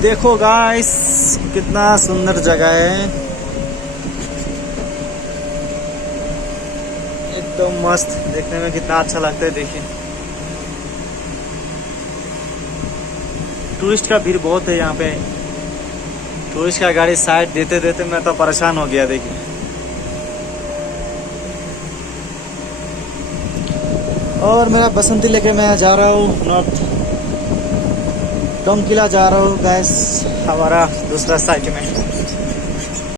देखो गाइस कितना सुंदर जगह है, एकदम मस्त, देखने में कितना अच्छा लगता है। देखिए टूरिस्ट का भीड़ बहुत है यहाँ पे। टूरिस्ट का गाड़ी साइड देते देते मैं तो परेशान हो गया। देखिए और मेरा बसंती लेके मैं जा रहा हूँ नॉर्थ डोम किला जा रहा हूँ गैस, हमारा दूसरा साइड में।